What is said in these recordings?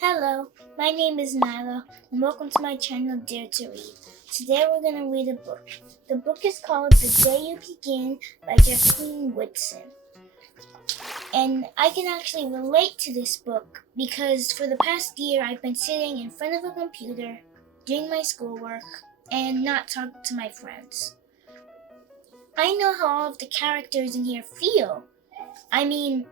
Hello, my name is Nyla, and welcome to my channel Dare to Read. Today we're going to read a book. The book is called The Day You Begin by Jacqueline Woodson. And I can actually relate to this book because for the past year I've been sitting in front of a computer, doing my schoolwork, and not talking to my friends. I know how all of the characters in here feel. I mean,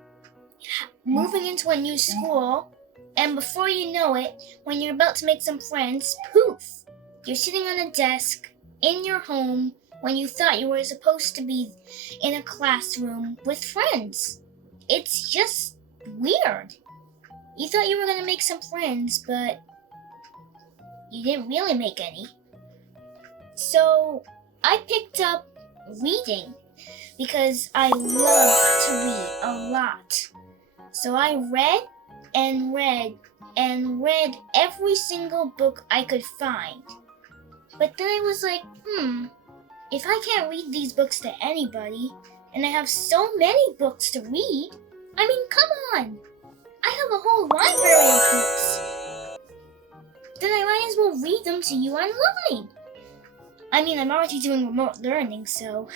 moving into a new school, and before you know it, when you're about to make some friends, poof! You're sitting on a desk in your home when you thought you were supposed to be in a classroom with friends. It's just weird. You thought you were going to make some friends, but you didn't really make any. So I picked up reading because I love to read a lot. So I read and read every single book I could find. But then I was like, if I can't read these books to anybody, and I have so many books to read, I mean, come on! I have a whole library of books. Then I might as well read them to you online. I mean, I'm already doing remote learning, so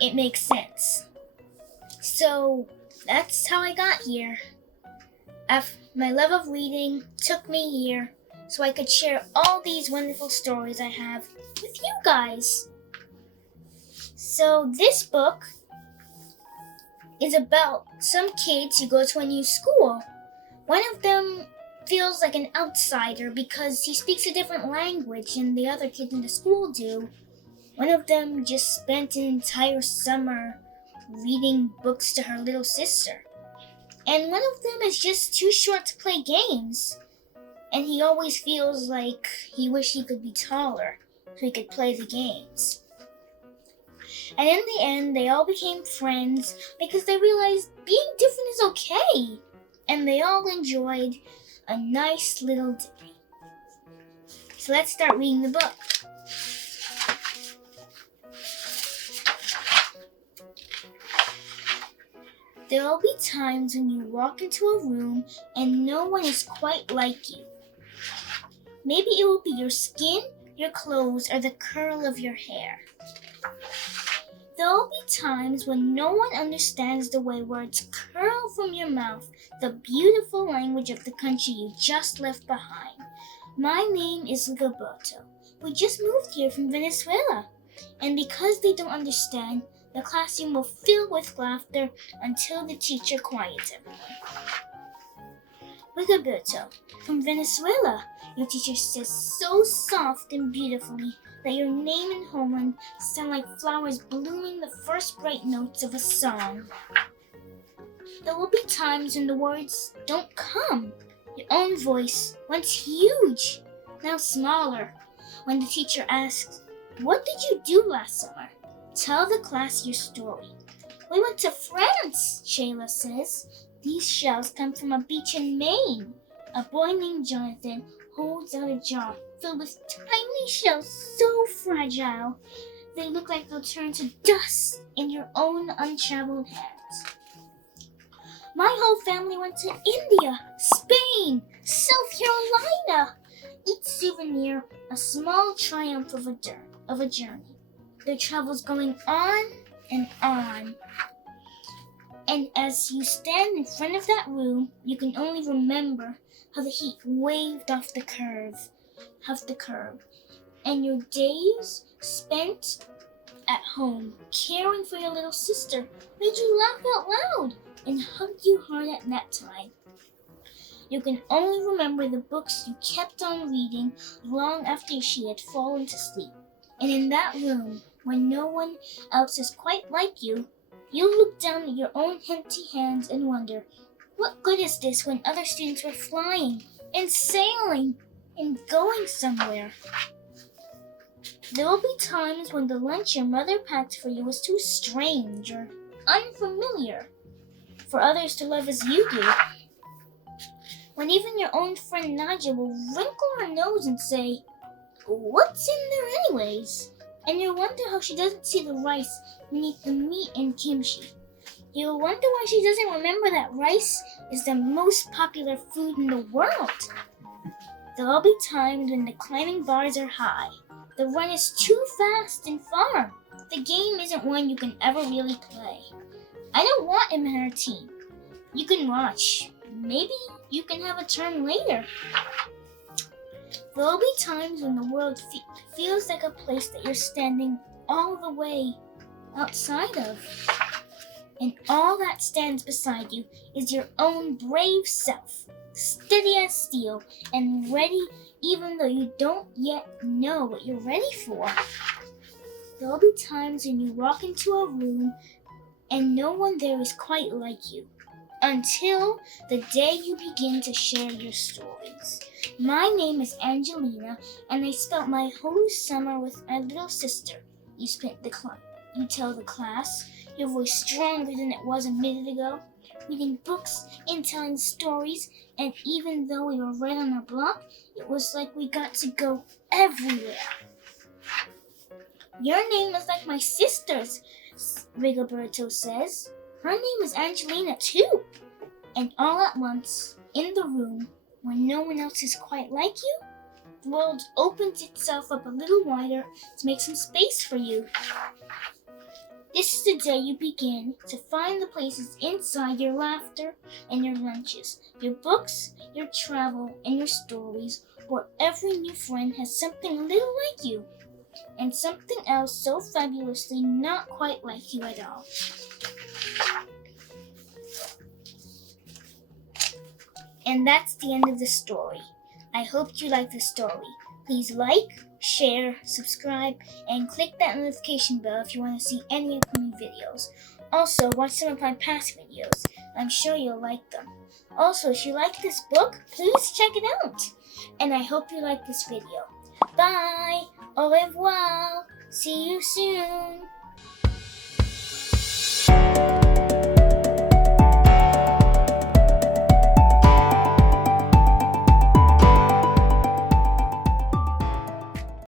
it makes sense. So that's how I got here. My love of reading took me here so I could share all these wonderful stories I have with you guys. So this book is about some kids who go to a new school. One of them feels like an outsider because he speaks a different language than the other kids in the school do. One of them just spent an entire summer reading books to her little sister. And one of them is just too short to play games. And he always feels like he wished he could be taller so he could play the games. And in the end, they all became friends because they realized being different is okay. And they all enjoyed a nice little day. So let's start reading the book. There will be times when you walk into a room and no one is quite like you. Maybe it will be your skin, your clothes, or the curl of your hair. There will be times when no one understands the way words curl from your mouth, the beautiful language of the country you just left behind. My name is Gilberto. We just moved here from Venezuela. And because they don't understand, the classroom will fill with laughter until the teacher quiets everyone. Rigoberto, from Venezuela, your teacher says so soft and beautifully that your name and homeland sound like flowers blooming the first bright notes of a song. There will be times when the words don't come. Your own voice, once huge, now smaller, when the teacher asks, "What did you do last summer?" Tell the class your story. We went to France, Shayla says. These shells come from a beach in Maine. A boy named Jonathan holds out a jar filled with tiny shells so fragile they look like they'll turn to dust in your own untraveled hands. My whole family went to India, Spain, South Carolina. Each souvenir a small triumph of a journey. Their travels going on and on. And as you stand in front of that room, you can only remember how the heat waved off the curb. And your days spent at home caring for your little sister made you laugh out loud and hug you hard at nap time. You can only remember the books you kept on reading long after she had fallen to sleep. And in that room, when no one else is quite like you, you'll look down at your own empty hands and wonder, what good is this when other students were flying and sailing and going somewhere? There will be times when the lunch your mother packed for you was too strange or unfamiliar for others to love as you do. When even your own friend Nadia will wrinkle her nose and say, "What's in there anyways?" And you wonder how she doesn't see the rice beneath the meat and kimchi. You'll wonder why she doesn't remember that rice is the most popular food in the world. There'll be times when the climbing bars are high. The run is too fast and far. The game isn't one you can ever really play. I don't want him in our team. You can watch. Maybe you can have a turn later. There'll be times when the world feels like a place that you're standing all the way outside of. And all that stands beside you is your own brave self, steady as steel and ready even though you don't yet know what you're ready for. There'll be times when you walk into a room and no one there is quite like you, until the day you begin to share your stories. My name is Angelina, and I spent my whole summer with my little sister. You tell the class, your voice stronger than it was a minute ago, reading books and telling stories, and even though we were right on our block, it was like we got to go everywhere. Your name is like my sister's, Rigoberto says. Her name is Angelina too. And all at once, in the room, when no one else is quite like you, the world opens itself up a little wider to make some space for you. This is the day you begin to find the places inside your laughter and your lunches, your books, your travel, and your stories, where every new friend has something a little like you, and something else so fabulously not quite like you at all. And that's the end of the story. I hope you liked the story. Please like, share, subscribe, and click that notification bell if you want to see any upcoming videos. Also, watch some of my past videos. I'm sure you'll like them. Also, if you like this book, please check it out. And I hope you like this video. Bye! Au revoir! See you soon!